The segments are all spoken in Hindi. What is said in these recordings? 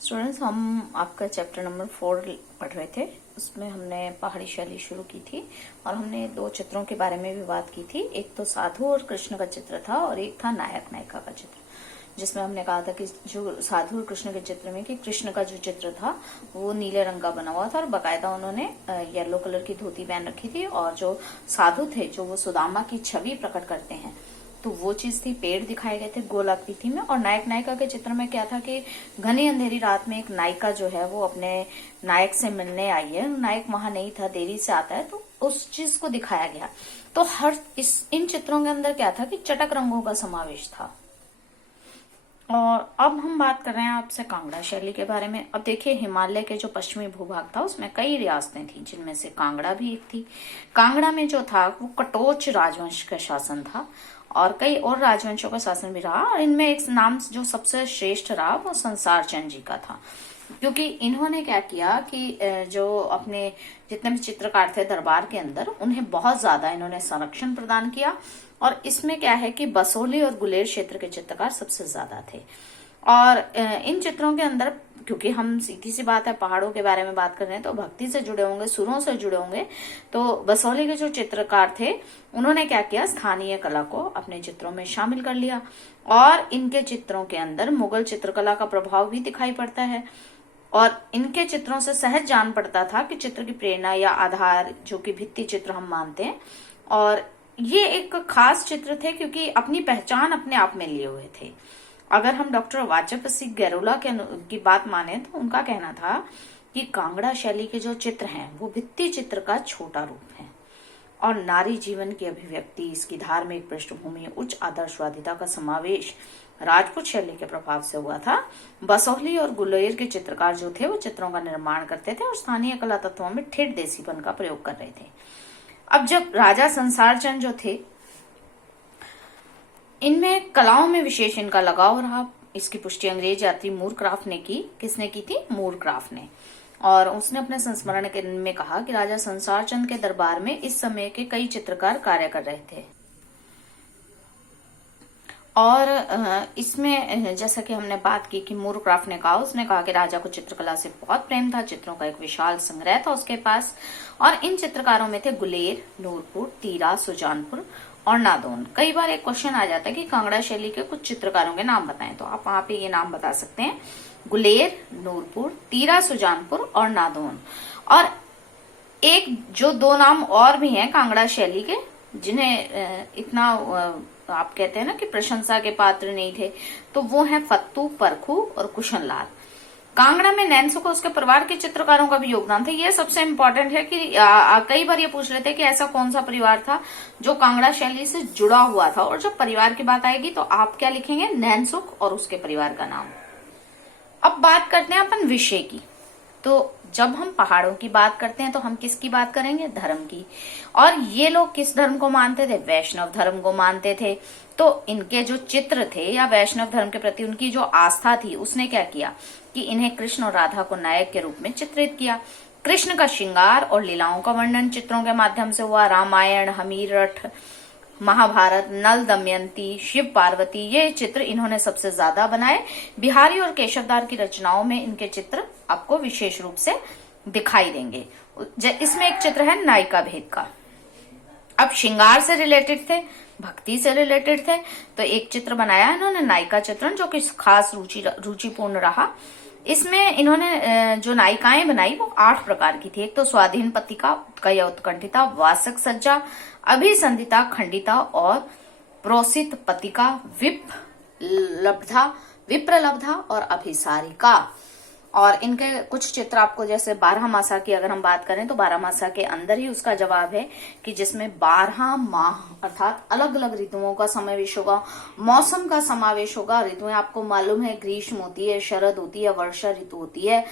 स्टूडेंट्स, हम आपका चैप्टर नंबर 4 पढ़ रहे थे। उसमें हमने पहाड़ी शैली शुरू की थी और हमने दो चित्रों के बारे में भी बात की थी। एक तो साधु और कृष्ण का चित्र था और एक था नायक नायिका का चित्र, जिसमें हमने कहा था कि जो साधु और कृष्ण के चित्र में कि कृष्ण का जो चित्र था वो नीले रंग का बना हुआ था और बाकायदा उन्होंने येलो कलर की धोती पहन रखी थी, और जो साधु थे जो वो सुदामा की छवि प्रकट करते हैं तो वो चीज थी, पेड़ दिखाए गए थे गोलाकृति में। और नायक नायिका के चित्र में क्या था कि घनी अंधेरी रात में एक नायिका जो है वो अपने नायक से मिलने आई है, नायक वहां नहीं था, देरी से आता है, तो उस चीज को दिखाया गया। तो इन चित्रों के अंदर क्या था कि चटक रंगों का समावेश था। और अब हम बात कर रहे हैं आपसे कांगड़ा शैली के बारे में। अब देखिए, हिमालय के जो पश्चिमी भूभाग था उसमें कई रियासतें थी, जिनमें से कांगड़ा भी एक थी। कांगड़ा में जो था वो कटोच राजवंश का शासन था और कई और राजवंशों का शासन भी रहा, और इनमें एक नाम जो सबसे श्रेष्ठ रहा वो संसार चंद जी का था, क्योंकि इन्होंने क्या किया कि जो अपने जितने भी चित्रकार थे दरबार के अंदर, उन्हें बहुत ज्यादा इन्होंने संरक्षण प्रदान किया। और इसमें क्या है कि बसोली और गुलेर क्षेत्र के चित्रकार सबसे ज्यादा थे। और इन चित्रों के अंदर, क्योंकि हम सीधी सी बात है पहाड़ों के बारे में बात कर रहे हैं, तो भक्ति से जुड़े होंगे, सुरों से जुड़े होंगे। तो बसोली के जो चित्रकार थे उन्होंने क्या किया, स्थानीय कला को अपने चित्रों में शामिल कर लिया, और इनके चित्रों के अंदर मुगल चित्रकला का प्रभाव भी दिखाई पड़ता है। और इनके चित्रों से सहज जान पड़ता था कि चित्र की प्रेरणा या आधार जो कि भित्ति चित्र हम मानते हैं, और ये एक खास चित्र थे क्योंकि अपनी पहचान अपने आप में लिए हुए थे। अगर हम डॉक्टर वाचस्पति गैरोला की बात माने तो उनका कहना था कि कांगड़ा शैली के जो चित्र हैं वो भित्ति चित्र का छोटा रूप है, और नारी जीवन की अभिव्यक्ति, इसकी धार्मिक पृष्ठभूमि, उच्च आदर्शवादिता का समावेश राजपूत शैली के प्रभाव से हुआ था। बसोहली और गुलेर के चित्रकार जो थे वो चित्रों का निर्माण करते थे और स्थानीय कला तत्वों में ठेठ देसीपन का प्रयोग कर रहे थे। अब जब राजा संसार चंद जो थे, इनमें कलाओं में विशेष इनका लगाव रहा। इसकी पुष्टि अंग्रेज यात्री मूरक्राफ्ट ने की। किसने की थी? मूरक्राफ्ट ने। और उसने अपने संस्मरण में कहा कि राजा संसार चंद के दरबार में इस समय के कई चित्रकार कार्य कर रहे थे। और इसमें जैसा कि हमने बात की कि मूरक्राफ्ट ने कहा, उसने कहा कि राजा को चित्रकला से बहुत प्रेम था, चित्रों का एक विशाल संग्रह था उसके पास। और इन चित्रकारों में थे गुलेर, नूरपुर, तीरा, सुजानपुर और नादौन। कई बार एक क्वेश्चन आ जाता है कि कांगड़ा शैली के कुछ चित्रकारों के नाम बताएं, तो आप वहां पे ये नाम बता सकते हैं, गुलेर, नूरपुर, तीरा, सुजानपुर और नादौन। और एक जो दो नाम और भी हैं कांगड़ा शैली के, जिन्हें इतना आप कहते हैं ना कि प्रशंसा के पात्र नहीं थे, तो वो हैं फत्तू, परखू और कुशन लाल। कांगड़ा में नैनसुख और उसके परिवार के चित्रकारों का भी योगदान था। ये सबसे इम्पोर्टेंट है कि कई बार ये पूछ रहे थे कि ऐसा कौन सा परिवार था जो कांगड़ा शैली से जुड़ा हुआ था, और जब परिवार की बात आएगी तो आप क्या लिखेंगे? नैनसुख और उसके परिवार का नाम। अब बात करते हैं अपन विषय की। तो जब हम पहाड़ों की बात करते हैं तो हम किसकी बात करेंगे? धर्म की। और ये लोग किस धर्म को मानते थे? वैष्णव धर्म को मानते थे। तो इनके जो चित्र थे या वैष्णव धर्म के प्रति उनकी जो आस्था थी, उसने क्या किया कि इन्हें कृष्ण और राधा को नायक के रूप में चित्रित किया। कृष्ण का श्रृंगार और लीलाओं का वर्णन चित्रों के माध्यम से हुआ। रामायण, हमीरठ, महाभारत, नल दमयंती, शिव पार्वती, ये चित्र इन्होंने सबसे ज्यादा बनाए। बिहारी और केशवदार की रचनाओं में इनके चित्र आपको विशेष रूप से दिखाई देंगे। इसमें एक चित्र है नायिका भेद का। अब श्रृंगार से रिलेटेड थे, भक्ति से रिलेटेड थे, तो एक चित्र बनाया इन्होंने नायिका चित्रण, जो कि खास रुचिपूर्ण रहा। इसमें इन्होंने जो नायिकाएं बनाई वो 8 प्रकार की थी। एक तो स्वाधीन पतिका, उत्कया उत्कंठिता, वासक सज्जा, अभिसंधिता, खंडिता और प्रोसित पतिका, विप्रलब्धा और अभिसारिका। और इनके कुछ चित्र आपको, जैसे 12 मासा की अगर हम बात करें तो 12 मासा के अंदर ही उसका जवाब है कि जिसमें 12 माह अर्थात अलग अलग ऋतुओं का समावेश होगा, मौसम का समावेश होगा। ऋतुएं आपको मालूम है, ग्रीष्म होती है, शरद होती है, वर्षा ऋतु होती है।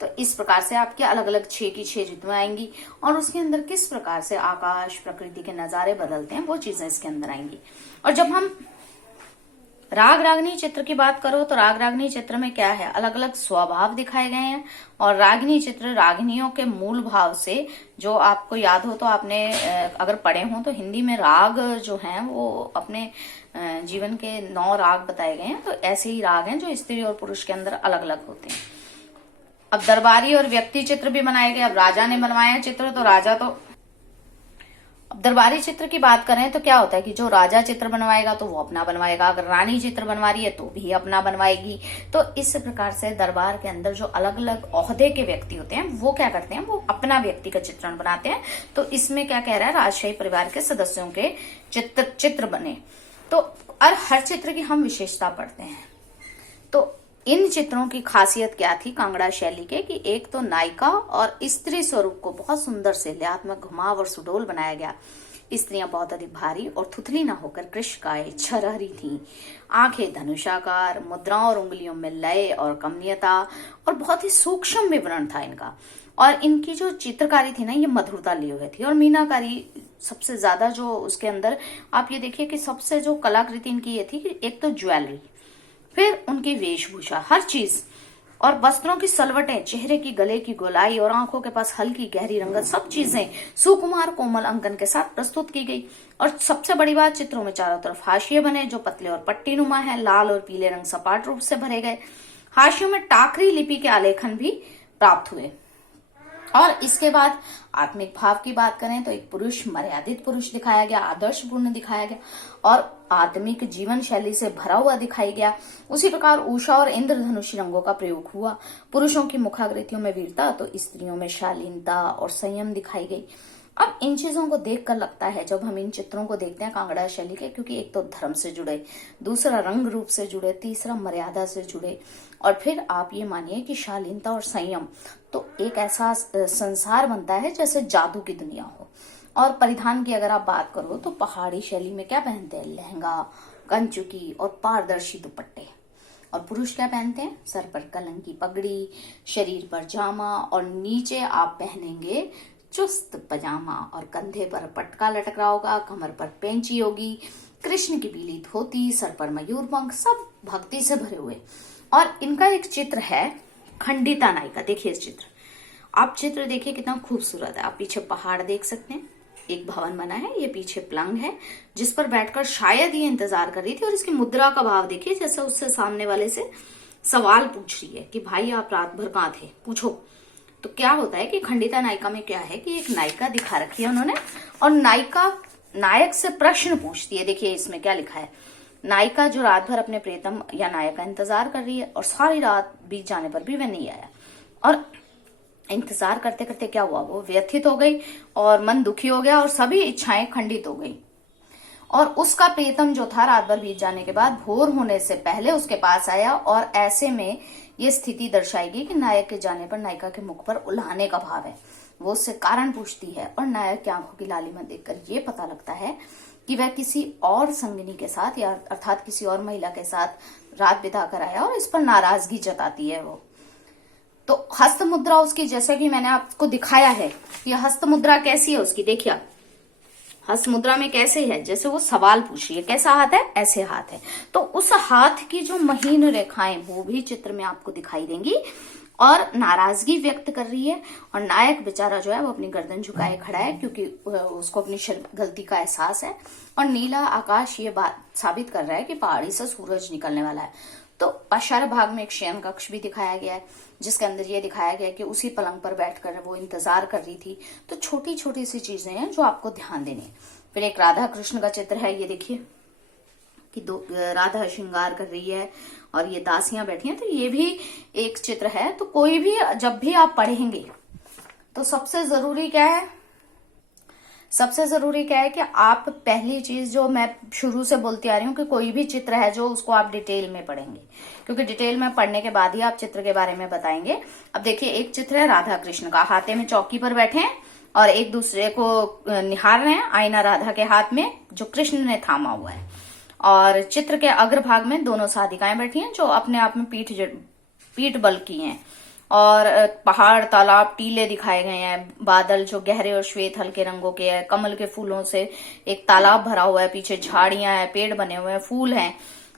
तो इस प्रकार से आपके अलग अलग 6 की 6 ऋतुएं आएंगी, और उसके अंदर किस प्रकार से आकाश, प्रकृति के नजारे बदलते हैं, वो चीजें इसके अंदर आएंगी। और जब हम राग रागनी चित्र की बात करो तो राग रागनी चित्र में क्या है? अलग अलग स्वभाव दिखाए गए हैं। और रागिनी चित्र रागिनियों के मूल भाव से, जो आपको याद हो तो आपने अगर पढ़े हो तो हिंदी में राग जो हैं वो अपने जीवन के 9 राग बताए गए हैं। तो ऐसे ही राग हैं जो स्त्री और पुरुष के अंदर अलग अलग होते हैं। अब दरबारी और व्यक्ति चित्र भी बनाए गए। अब राजा ने बनवाया चित्र, तो राजा तो, अब दरबारी चित्र की बात करें तो क्या होता है कि जो राजा चित्र बनवाएगा तो वो अपना बनवाएगा, अगर रानी चित्र बनवा रही है तो भी अपना बनवाएगी। तो इस प्रकार से दरबार के अंदर जो अलग अलग ओहदे के व्यक्ति होते हैं वो क्या करते हैं, वो अपना व्यक्तिगत चित्रण बनाते हैं। तो इसमें क्या कह रहा है, राजशाही परिवार के सदस्यों के चित्र बने। तो और हर चित्र की हम विशेषता पढ़ते हैं। तो इन चित्रों की खासियत क्या थी कांगड़ा शैली के, कि एक तो नायिका और स्त्री स्वरूप को बहुत सुंदर से लयात्मक घुमाव और सुडोल बनाया गया। स्त्रियां बहुत अधिक भारी और थुथली ना होकर कृशकाय छरहरी थी, आंखें धनुषाकार, मुद्राओं और उंगलियों में लय और कमनीयता और बहुत ही सूक्ष्म विवरण था इनका। और इनकी जो चित्रकारी थी ना, ये मधुरता ली हुई थी। और मीनाकारी सबसे ज्यादा जो उसके अंदर आप ये देखिए कि सबसे जो कलाकृति इनकी ये थी कि एक तो ज्वेलरी, फिर उनकी वेशभूषा, हर चीज, और वस्त्रों की सलवटें, चेहरे की गले की गोलाई और आंखों के पास हल्की गहरी रंगत, सब चीजें सुकुमार कोमल अंकन के साथ प्रस्तुत की गई। और सबसे बड़ी बात, चित्रों में चारों तरफ हाशिए बने जो पतले और पट्टीनुमा है, लाल और पीले रंग सपाट रूप से भरे गए। हाशियों में टाकरी लिपि के आलेखन भी प्राप्त हुए। और इसके बाद आत्मिक भाव की बात करें तो एक पुरुष, मर्यादित पुरुष दिखाया गया, आदर्शपूर्ण दिखाया गया और आत्मिक जीवन शैली से भरा हुआ दिखाई गया। उसी प्रकार उषा और इंद्रधनुषी रंगों का प्रयोग हुआ। पुरुषों की मुखाकृतियों में वीरता तो स्त्रियों में शालीनता और संयम दिखाई गई। अब इन चीजों को देखकर लगता है, जब हम इन चित्रों को देखते हैं कांगड़ा शैली के, क्योंकि एक तो धर्म से जुड़े, दूसरा रंग रूप से जुड़े, तीसरा मर्यादा से जुड़े, और फिर आप ये मानिए कि शालीनता और संयम, तो एक ऐसा संसार बनता है जैसे जादू की दुनिया हो। और परिधान की अगर आप बात करो तो पहाड़ी शैली में क्या पहनते हैं, लहंगा, कंचुकी और पारदर्शी दुपट्टे। और पुरुष क्या पहनते हैं, सर पर कलंकी पगड़ी, शरीर पर जामा और नीचे आप पहनेंगे चुस्त पजामा और कंधे पर पटका लटक रहा होगा, कमर पर पेंची होगी, कृष्ण की पीली धोती, सर पर मयूर पंख, सब भक्ति से भरे हुए। और इनका एक चित्र है खंडिता नायिका। देखिए इस चित्र, आप चित्र देखिए कितना खूबसूरत है। आप पीछे पहाड़ देख सकते हैं, एक भवन बना है, ये पीछे पलंग है जिस पर बैठकर शायद ये इंतजार कर रही थी। और इसकी मुद्रा का भाव देखिए, जैसे उससे सामने वाले से सवाल पूछ रही है कि भाई आप रात भर कहाँ थे, पूछो। तो क्या होता है कि खंडिता नायिका में क्या है कि एक नायिका दिखा रखी है उन्होंने, और नायिका नायक से प्रश्न पूछती है। देखिए इसमें क्या लिखा है, नायिका जो रात भर अपने प्रियतम या नायक का इंतजार कर रही है और सारी रात बीत जाने पर भी वह नहीं आया, और इंतजार करते करते क्या हुआ, वो व्यथित हो गई और मन दुखी हो गया और सभी इच्छाएं खंडित हो गई। और उसका प्रियतम जो था रात भर बीत जाने के बाद भोर होने से पहले उसके पास आया, और ऐसे में ये स्थिति दर्शाएगी कि नायक के जाने पर नायिका के मुख पर उल्हाने का भाव है। वो उससे कारण पूछती है और नायक की आंखों की लालिमा देखकर ये पता लगता है कि वह किसी और संगिनी के साथ, या अर्थात किसी और महिला के साथ रात बिता कर आया, और इस पर नाराजगी जताती है वो। तो हस्त मुद्रा उसकी, जैसे कि मैंने आपको दिखाया है, ये हस्त मुद्रा कैसी है उसकी, देखिए हस्त मुद्रा में कैसे है, जैसे वो सवाल पूछ रही है, कैसा हाथ है, ऐसे हाथ है। तो उस हाथ की जो महीन रेखाएं वो भी चित्र में आपको दिखाई देंगी, और नाराजगी व्यक्त कर रही है। और नायक बेचारा जो है वो अपनी गर्दन झुकाए खड़ा है, क्योंकि उसको अपनी गलती का एहसास है। और नीला आकाश ये बात साबित कर रहा है कि पहाड़ी से सूरज निकलने वाला है। तो पाशार भाग में एक शयन कक्ष भी दिखाया गया है, जिसके अंदर ये दिखाया गया है कि उसी पलंग पर बैठकर वो इंतजार कर रही थी। तो छोटी छोटी सी चीजें हैं जो आपको ध्यान देनी है। फिर एक राधा कृष्ण का चित्र है, ये देखिए कि दो राधा श्रृंगार कर रही है और ये दासियां बैठी हैं। तो ये भी एक चित्र है। तो कोई भी जब भी आप पढ़ेंगे तो सबसे जरूरी क्या है, सबसे जरूरी क्या है कि आप पहली चीज जो मैं शुरू से बोलती आ रही हूँ कि कोई भी चित्र है जो उसको आप डिटेल में पढ़ेंगे, क्योंकि डिटेल में पढ़ने के बाद ही आप चित्र के बारे में बताएंगे। अब देखिए एक चित्र है राधा कृष्ण का, हाथे में चौकी पर बैठे हैं और एक दूसरे को निहार रहे हैं, आईना राधा के हाथ में जो कृष्ण ने थामा हुआ है। और चित्र के अग्रभाग में दोनों साधिकाएं बैठी हैं जो अपने आप में पीठ बल की हैं। और पहाड़, तालाब, टीले दिखाए गए हैं, बादल जो गहरे और श्वेत हल्के रंगों के हैं, कमल के फूलों से एक तालाब भरा हुआ है, पीछे झाड़ियां हैं, पेड़ बने हुए हैं, फूल हैं।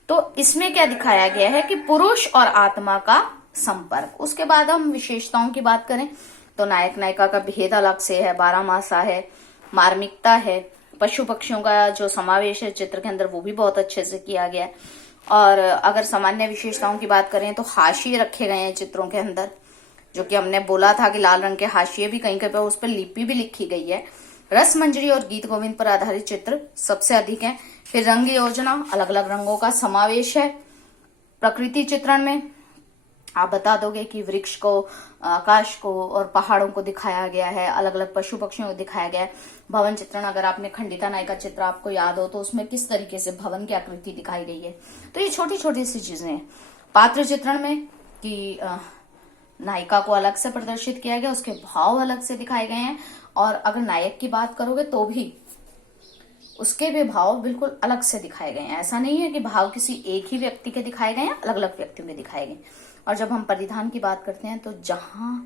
तो इसमें क्या दिखाया गया है कि पुरुष और आत्मा का संपर्क। उसके बाद हम विशेषताओं की बात करें तो नायक नायिका का भेद अलग से है, 12 मासा है, मार्मिकता है, पशु पक्षियों का जो समावेश है चित्र के अंदर वो भी बहुत अच्छे से किया गया है। और अगर सामान्य विशेषताओं की बात करें तो हाशिए रखे गए हैं चित्रों के अंदर, जो कि हमने बोला था कि लाल रंग के हाशिए भी कहीं कहीं पर उस पर लिपि भी लिखी गई है। रस मंजरी और गीत गोविंद पर आधारित चित्र सबसे अधिक है। फिर रंग योजना, अलग अलग रंगों का समावेश है। प्रकृति चित्रण में आप बता दोगे कि वृक्ष को, आकाश को और पहाड़ों को दिखाया गया है, अलग अलग पशु पक्षियों को दिखाया गया है। भवन चित्रण, अगर आपने खंडिता नायिका चित्र आपको याद हो तो उसमें किस तरीके से भवन की आकृति दिखाई गई है। तो ये छोटी छोटी सी चीजें हैं। पात्र चित्रण में कि नायिका को अलग से प्रदर्शित किया गया, उसके भाव अलग से दिखाए गए हैं। और अगर नायक की बात करोगे तो भी उसके भी भाव बिल्कुल अलग से दिखाए गए हैं। ऐसा नहीं है कि भाव किसी एक ही व्यक्ति के दिखाए गए हैं, अलग अलग व्यक्तियों के दिखाए गए। और जब हम परिधान की बात करते हैं तो जहां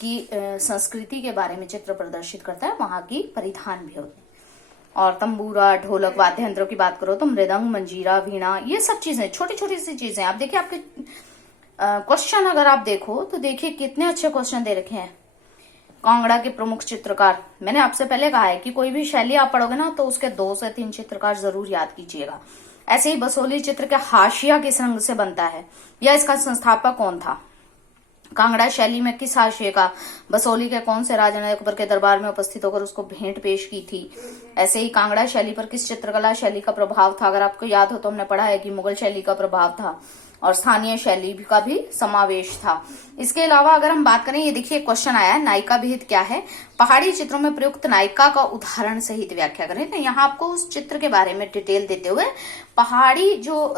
की संस्कृति के बारे में चित्र प्रदर्शित करता है वहां की परिधान भी होते हैं। और तंबूरा, ढोलक, वाद्य यंत्रों की बात करो तो मृदंग, मंजीरा, वीणा, ये सब चीजें छोटी छोटी सी चीजें। आप देखिए आपके क्वेश्चन अगर आप देखो तो देखिए कितने अच्छे क्वेश्चन दे रखे हैं। कांगड़ा के प्रमुख चित्रकार, मैंने आपसे पहले कहा है कि कोई भी शैली आप पढ़ोगे ना तो उसके 2 से 3 चित्रकार जरूर याद कीजिएगा। ऐसे ही बसोली चित्र के हाशिया किस रंग से बनता है या इसका संस्थापक कौन था। कांगड़ा शैली में किस हाशिए का बसोली के कौन से राजा ने अकबर के दरबार में उपस्थित होकर उसको भेंट पेश की थी। ऐसे ही कांगड़ा शैली पर किस चित्रकला शैली का प्रभाव था। अगर आपको याद हो तो हमने पढ़ा है कि मुगल शैली का प्रभाव था और स्थानीय शैली का भी समावेश था। इसके अलावा अगर हम बात करें, ये देखिए क्वेश्चन आया है, नायिका विहित क्या है। पहाड़ी चित्रों में प्रयुक्त नायिका का उदाहरण सहित व्याख्या करें। तो यहाँ आपको उस चित्र के बारे में डिटेल देते हुए पहाड़ी जो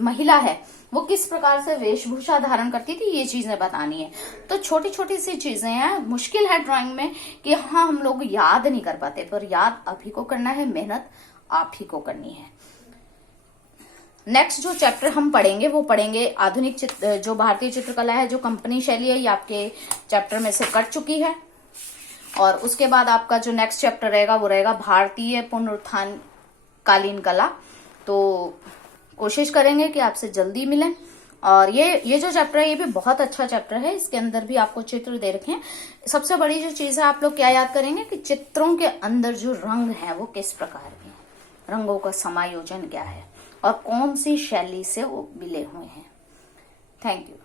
महिला है वो किस प्रकार से वेशभूषा धारण करती थी ये चीजें बतानी है। तो छोटी छोटी सी चीजें हैं। मुश्किल है ड्राइंग में कि हाँ हम लोग याद नहीं कर पाते, पर याद आप ही को करना है, मेहनत आप ही को करनी है। नेक्स्ट जो चैप्टर हम पढ़ेंगे वो पढ़ेंगे आधुनिक जो भारतीय चित्रकला है, जो कंपनी शैली है, ये आपके चैप्टर में से कट चुकी है। और उसके बाद आपका जो नेक्स्ट चैप्टर रहेगा वो रहेगा भारतीय पुनरुत्थान कालीन कला। तो कोशिश करेंगे कि आपसे जल्दी मिलें। और ये जो चैप्टर है ये भी बहुत अच्छा चैप्टर है। इसके अंदर भी आपको चित्र दे रखे हैं। सबसे बड़ी जो चीज है, आप लोग क्या याद करेंगे कि चित्रों के अंदर जो रंग है वो किस प्रकार के हैं, रंगों का समायोजन क्या है और कौन सी शैली से वो मिले हुए हैं। Thank you.